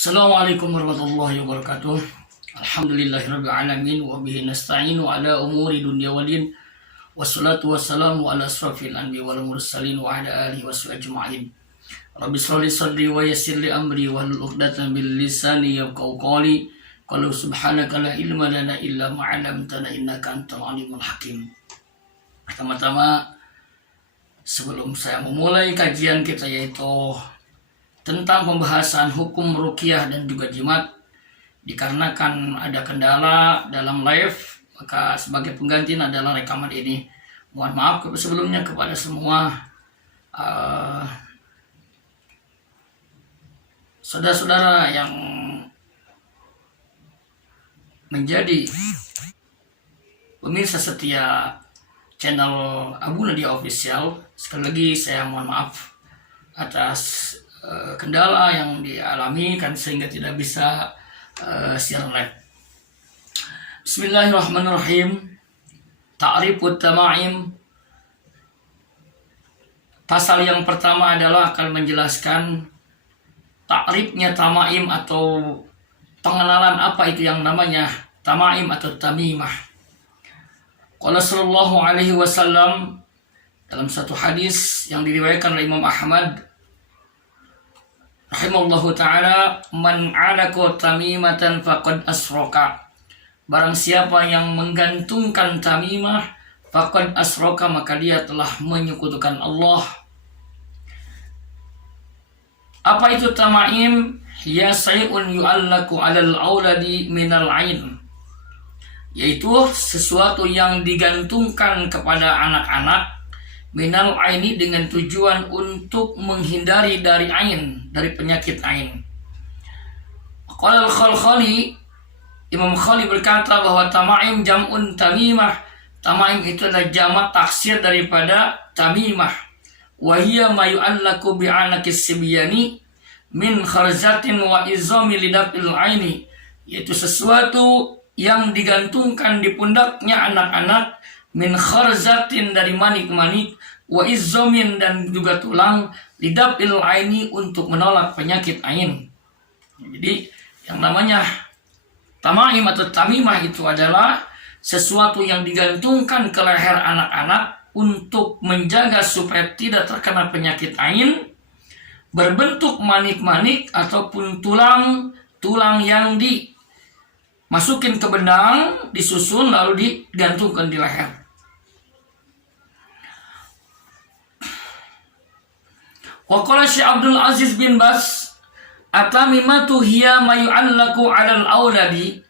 Assalamualaikum warahmatullahi wabarakatuh. Alhamdulillahirabbil alamin wa bihi nasta'inu ala umuri dunya waddin. Wassalatu wassalamu ala asrofil anbiya'i wal mursalin wa ala alihi washabihi ajma'in. Rabbi shrah li sadri wa yassir li amri wahlul 'uqdatam min lisani yafqahu qawli. Qalu subhanaka la ilma lana illa ma 'allamtana innaka antal alimul hakim. Pertama-tama, sebelum saya memulai kajian kita yaitu tentang pembahasan hukum ruqyah dan juga jimat, dikarenakan ada kendala dalam live, maka sebagai pengganti adalah rekaman ini. Mohon maaf sebelumnya kepada semua saudara-saudara yang menjadi pemirsa setia channel Abu Nadia Official. Sekali lagi saya mohon maaf atas kendala yang dialami kan sehingga tidak bisa siaran live. Bismillahirrahmanirrahim. Ta'rifut tama'im. Pasal yang pertama adalah akan menjelaskan ta'rifnya tama'im atau pengenalan apa itu yang namanya tama'im atau tamimah. Qala sallallahu alaihi wasallam dalam satu hadis yang diriwayatkan oleh Imam Ahmad rahimallahu ta'ala, man 'alaqa tamimatan faqad asroka. Barang siapa yang menggantungkan tamimah, faqad asroka, maka dia telah menyekutukan Allah. Apa itu tamaim? Ya say'un yu'allaku 'alal auladi minal 'ain, yaitu sesuatu yang digantungkan kepada anak-anak minal aini, dengan tujuan untuk menghindari dari ain, dari penyakit ain. Qala al-Khalkhali, Imam Khali berkata bahwa tamaim jam'un tamimah. Tamaim itu adalah jamak taksir daripada tamimah. Wa hiya ma yu'allaku bi'anakis sibyani min kharzatin wa izami lidafil aini, yaitu sesuatu yang digantungkan di pundaknya anak-anak, min kharzatin dari manik-manik, wa izzomin dan juga tulang, lidafil aini untuk menolak penyakit ain. Jadi yang namanya tamaim atau tamimah itu adalah sesuatu yang digantungkan ke leher anak-anak untuk menjaga supaya tidak terkena penyakit ain, berbentuk manik-manik ataupun tulang yang dimasukin ke benang, disusun lalu digantungkan di leher. Wa qala Syekh Abdul Aziz bin Bas, atamimatu hiya ma yu'allaku 'alal auladi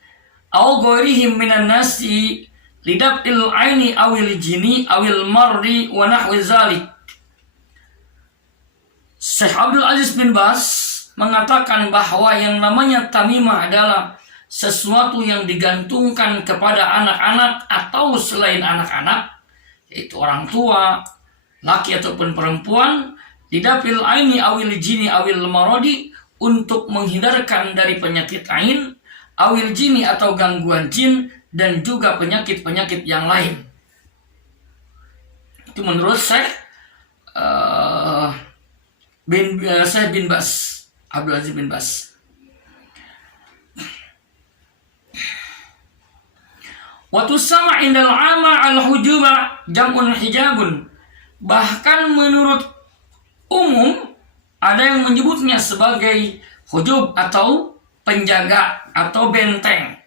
aw ghairihim minan nasi lidafil aini awil jini awil marri wa nahwi zalik. Syekh Abdul Aziz bin Bas mengatakan bahwa yang namanya tamimah adalah sesuatu yang digantungkan kepada anak-anak atau selain anak-anak, yaitu orang tua, laki ataupun perempuan, lidafil aini awil jini awil marodi, untuk menghindarkan dari penyakit ain, awil jini atau gangguan jin, dan juga penyakit-penyakit yang lain. Itu menurut Syekh bin Bas, Abdul Aziz bin Bas. Wa tusama indal 'ama al-hujuba jam'un hijabun. Bahkan menurut umum ada yang menyebutnya sebagai hujub atau penjaga atau benteng.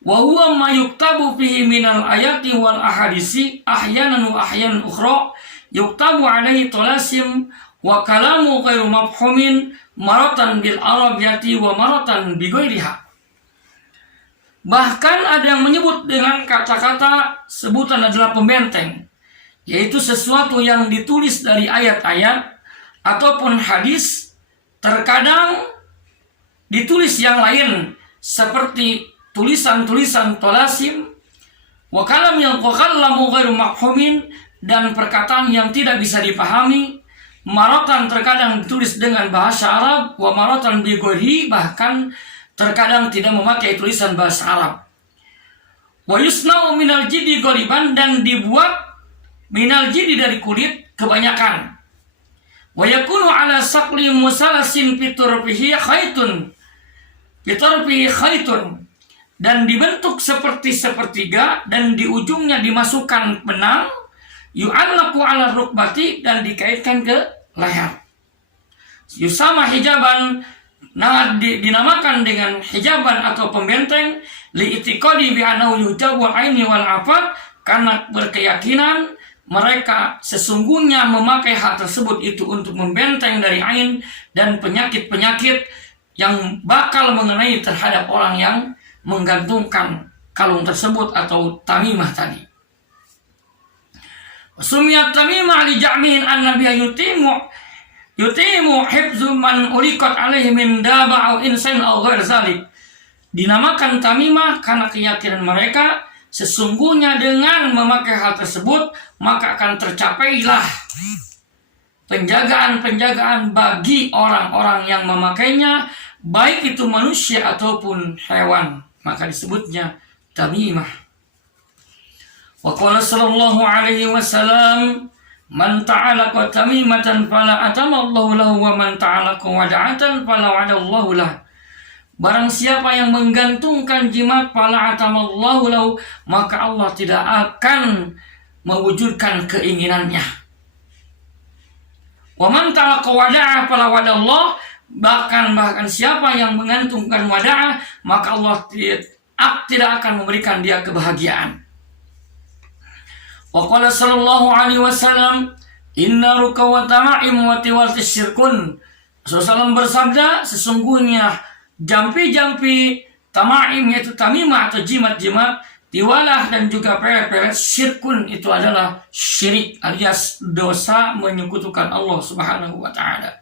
Wa huwa ma yuktabu fihi minal ayati wal ahadisi ahyanan wa ahyanan ukhra yuktabu alaihi talasim wa kalamu ghairu mafhumin maratan bil arabiyati wa maratan bi ghairiha. Bahkan ada yang menyebut dengan kata-kata sebutan adalah pembenteng, yaitu sesuatu yang ditulis dari ayat-ayat ataupun hadis, terkadang ditulis yang lain seperti tulisan-tulisan tolasim, wa kalam yang qallamu ghairu mafhumin, dan perkataan yang tidak bisa dipahami, maratan terkadang ditulis dengan bahasa Arab, wa maratan bi ghairihi, bahkan terkadang tidak memakai tulisan bahasa Arab. Wa yusna'u minal jidi ghoriban, dan dibuat minal jidi dari kulit kebanyakan. Wa yakunu ala saqli musalasin fi turfihi khaitun, bitarfi khaitun, dan dibentuk seperti sepertiga, dan di ujungnya dimasukkan benang, yu'allaqu ala rukbati, dan dikaitkan ke leher. Yusama hijaban, dinamakan dengan hijaban atau pembenteng, li'itiqadi bi'annahu yujabu aini wal afat, karena berkeyakinan mereka sesungguhnya memakai hal tersebut itu untuk membenteng dari ain dan penyakit-penyakit yang bakal mengenai terhadap orang yang menggantungkan kalung tersebut atau tamimah tadi. Sumiyat tamimah li ja'mihin an-nabiyya yutimu hifzu man uliqat alaihi min daba au insan au ghair zalik. Dinamakan tamimah karena keyakinan mereka sesungguhnya dengan memakai hal tersebut maka akan tercapailah penjagaan-penjagaan bagi orang-orang yang memakainya, baik itu manusia ataupun hewan, maka disebutnya tamimah. Wa qala sallallahu alaihi wasallam, man ta'alaqa tamimatan fala atamallahu lahu wa man ta'alaqa wada'atan fala wa'adallahu lahu. Barang siapa yang menggantungkan jimat fala atamallahu lahu, maka Allah tidak akan mewujudkan keinginannya. Wa man ta'alaqa wada'ah fala wa'adallahu, bahkan siapa yang menggantungkan wada'ah, maka Allah tidak akan memberikan dia kebahagiaan. Wa qala sallallahu alaihi wasallam, inna ruka wa tama'im wa tiwatis syirkun. Rasulullah bersabda, sesungguhnya jampi-jampi tama'im yaitu tamimah atau jimat-jimat, tiwalah dan juga peret-peret syirkun, itu adalah syirik alias dosa menyekutukan Allah Subhanahu wa taala.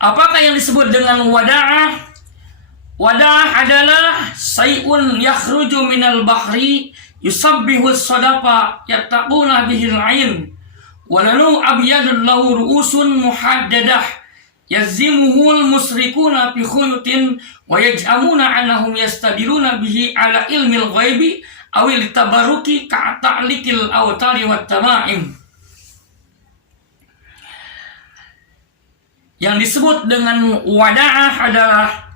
Apakah yang disebut dengan wada'ah? Wada'ah adalah say'un yakhruju minal bahri yusabbihu as-sadaqa yattaquna bihil 'ain walanu abyadul lahu ru'usun muhaddadah yazimuhul musrikuna fi khuyutin wa yaj'amuna annahum yastadiluna bihi ala ilmil ghaibi awil tabaruki ka'ta'likil awtari wat tama'im. Yang disebut dengan wada'ah adalah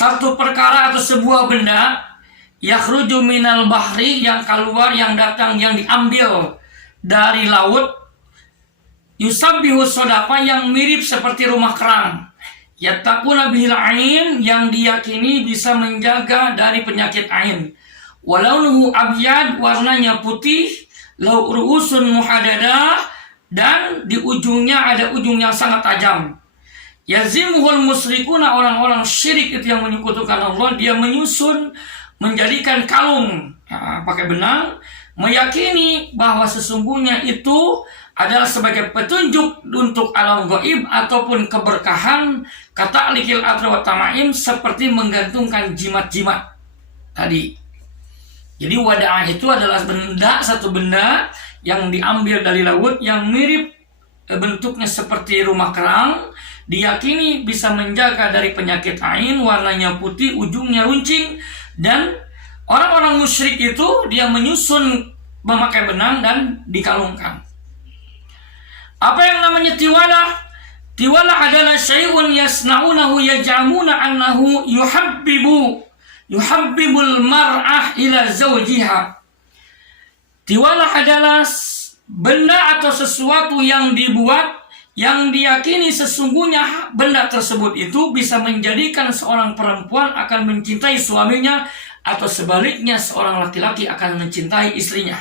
satu perkara atau sebuah benda yakhruju minal bahri, yang keluar, yang datang, yang diambil dari laut, yusabbihu sodafa, yang mirip seperti rumah kerang, yattaquna bihil ain, yang diyakini bisa menjaga dari penyakit ain, walaunuhu abyad, warnanya putih, lau ru'usun muhadadah, dan di ujungnya ada ujung yang sangat tajam. Yazimuhul musrikuna, orang-orang syirik itu yang menyekutukan Allah, dia menyusun, menjadikan kalung pakai benang, meyakini bahwa sesungguhnya itu adalah sebagai petunjuk untuk alam gaib ataupun keberkahan, kata likil atrawat tamaim, seperti menggantungkan jimat-jimat tadi. Jadi wada'ah itu adalah satu benda yang diambil dari laut, yang mirip bentuknya seperti rumah kerang, diyakini bisa menjaga dari penyakit ain, warnanya putih, ujungnya runcing, dan orang-orang musyrik itu dia menyusun memakai benang dan dikalungkan. Apa yang namanya tiwalah? Tiwalah adalah syai'un yasna'unahu yaj'amuna annahu yuhabbibul mar'ah ila zawjiha. Tiwalah adalah benda atau sesuatu yang dibuat, yang diyakini sesungguhnya benda tersebut itu bisa menjadikan seorang perempuan akan mencintai suaminya, atau sebaliknya seorang laki-laki akan mencintai istrinya.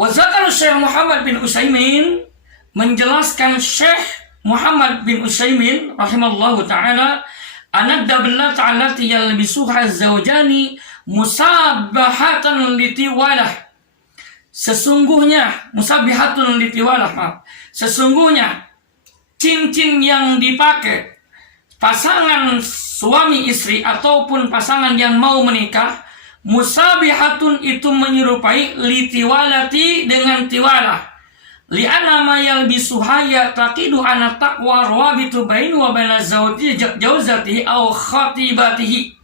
Wazakar Syekh Muhammad bin Utsaimin, menjelaskan Syekh Muhammad bin Utsaimin rahimallahu ta'ala, anadda billah ta'ala yalbisuha zawjani musabbahatan litiwalah. Sesungguhnya musabbihatun litiwalah, sesungguhnya cincin yang dipakai pasangan suami istri ataupun pasangan yang mau menikah, musabihatun itu menyerupai litiwalati dengan tiwalah, li'anna ma yalbisuha yataqidu anna taqwa rawabitu bainu wa baina zawjatihi aw khatibatihi.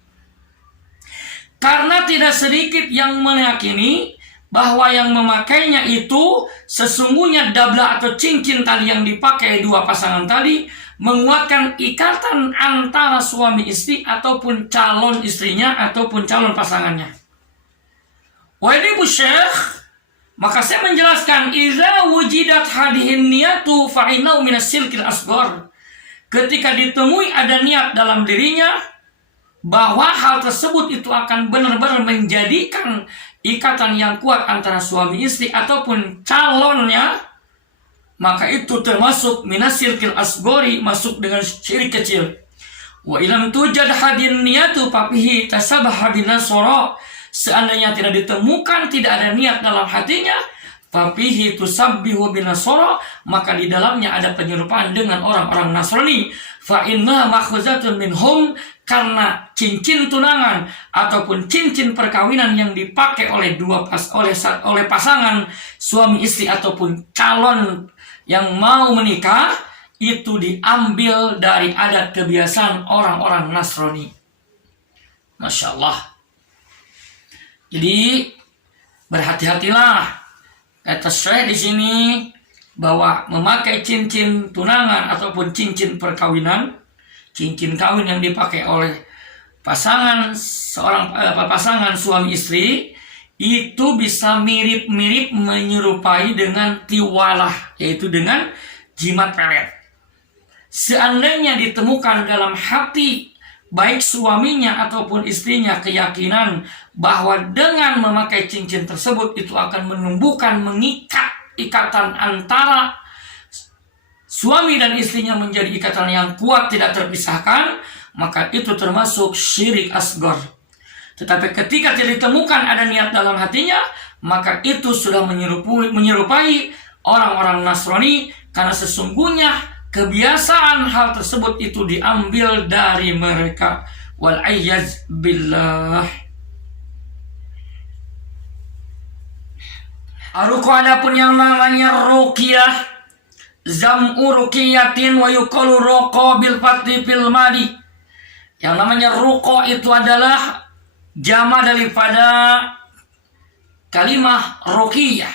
Karena tidak sedikit yang meyakini bahwa yang memakainya itu sesungguhnya dablah atau cincin tali yang dipakai dua pasangan tadi menguatkan ikatan antara suami istri ataupun calon istrinya ataupun calon pasangannya. Wahai Syekh, maka saya menjelaskan idza wujidat hadihin niyatu fa innahu minas syirkil asghar. Ketika ditemui ada niat dalam dirinya bahwa hal tersebut itu akan benar-benar menjadikan ikatan yang kuat antara suami istri ataupun calonnya, maka itu termasuk minas syirkil asghari, masuk dengan syirik kecil. Wa ilam tujad hadin niyatu papihi tasabaha binasara. Seandainya tidak ditemukan, tidak ada niat dalam hatinya, fafihi tusabbihu binasara, maka di dalamnya ada penyerupaan dengan orang-orang Nasrani. Fa inna makhuzatun minhum, karena cincin tunangan ataupun cincin perkawinan yang dipakai oleh oleh pasangan suami istri ataupun calon yang mau menikah itu diambil dari adat kebiasaan orang-orang Nasrani. Masya Allah. Jadi berhati-hatilah, kata Syekh di sini, bahwa memakai cincin tunangan ataupun cincin perkawinan, cincin kawin yang dipakai oleh pasangan suami istri itu bisa mirip-mirip menyerupai dengan tiwalah, yaitu dengan jimat pelet. Seandainya ditemukan dalam hati baik suaminya ataupun istrinya keyakinan bahwa dengan memakai cincin tersebut itu akan menumbuhkan, mengikat ikatan antara suami dan istrinya menjadi ikatan yang kuat tidak terpisahkan, maka itu termasuk syirik asghar. Tetapi ketika tidak ditemukan ada niat dalam hatinya, maka itu sudah menyerupai orang-orang Nasrani, karena sesungguhnya kebiasaan hal tersebut itu diambil dari mereka. Wal-'iyaz billah. Ruqyah, adapun yang namanya ruqyah, zam'u ruqyatin wa yuqalu ruqa bil fathi fil madi. Yang namanya ruqa itu adalah jama daripada kalimah ruqyah.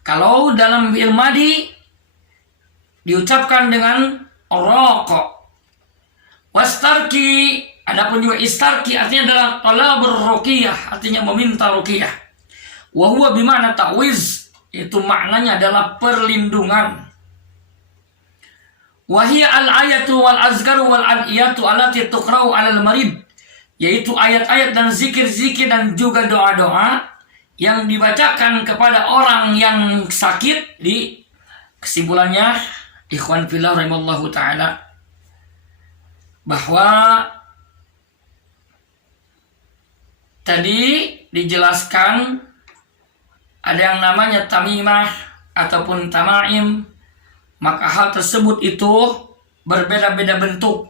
Kalau dalam fi'il madi diucapkan dengan raqa. Wastarki, adapun juga istarki artinya adalah talabur ruqyah, artinya meminta ruqyah. Wa huwa bima'na ta'wiz, itu maknanya adalah perlindungan. Wa hiya al-ayatu wal azkaru wal adiyatu allati tuqra'u 'alal marid, yaitu ayat-ayat dan zikir-zikir dan juga doa-doa yang dibacakan kepada orang yang sakit. Di kesimpulannya, ikhwan fillah rahimallahu ta'ala, bahwa tadi dijelaskan ada yang namanya tamimah ataupun tamaim, maka hal tersebut itu berbeda-beda bentuk.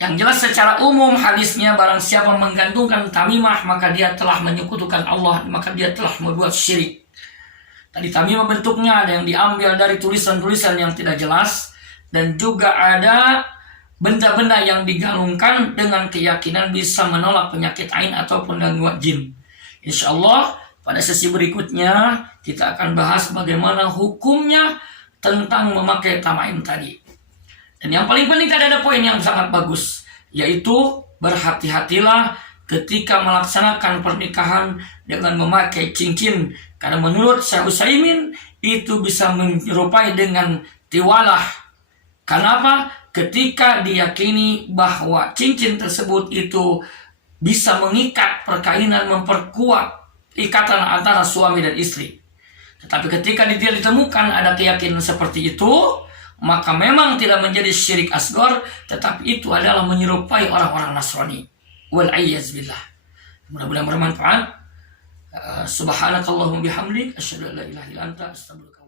Yang jelas secara umum hadisnya, barang siapa menggantungkan tamimah maka dia telah menyekutukan Allah, maka dia telah membuat syirik. Tadi tamimah bentuknya ada yang diambil dari tulisan-tulisan yang tidak jelas, dan juga ada benda-benda yang digalungkan dengan keyakinan bisa menolak penyakit ain ataupun gangguan jin. Insyaallah pada sesi berikutnya kita akan bahas bagaimana hukumnya tentang memakai tamaim tadi. Dan yang paling penting tadi ada poin yang sangat bagus, yaitu berhati-hatilah ketika melaksanakan pernikahan dengan memakai cincin, karena menurut Syekh Utsaimin itu bisa menyerupai dengan tiwalah. Kenapa? Ketika diyakini bahwa cincin tersebut itu bisa mengikat perkawinan, memperkuat ikatan antara suami dan istri. Tetapi ketika tidak ditemukan ada keyakinan seperti itu, maka memang tidak menjadi syirik asghar, tetapi itu adalah menyerupai orang-orang Nasrani. Wal-'iyaz billah. Mudah-mudahan bermanfaat. Subhanakallahumma bihamdik, asyhadu an la ilaha illa anta, astaghfiruka.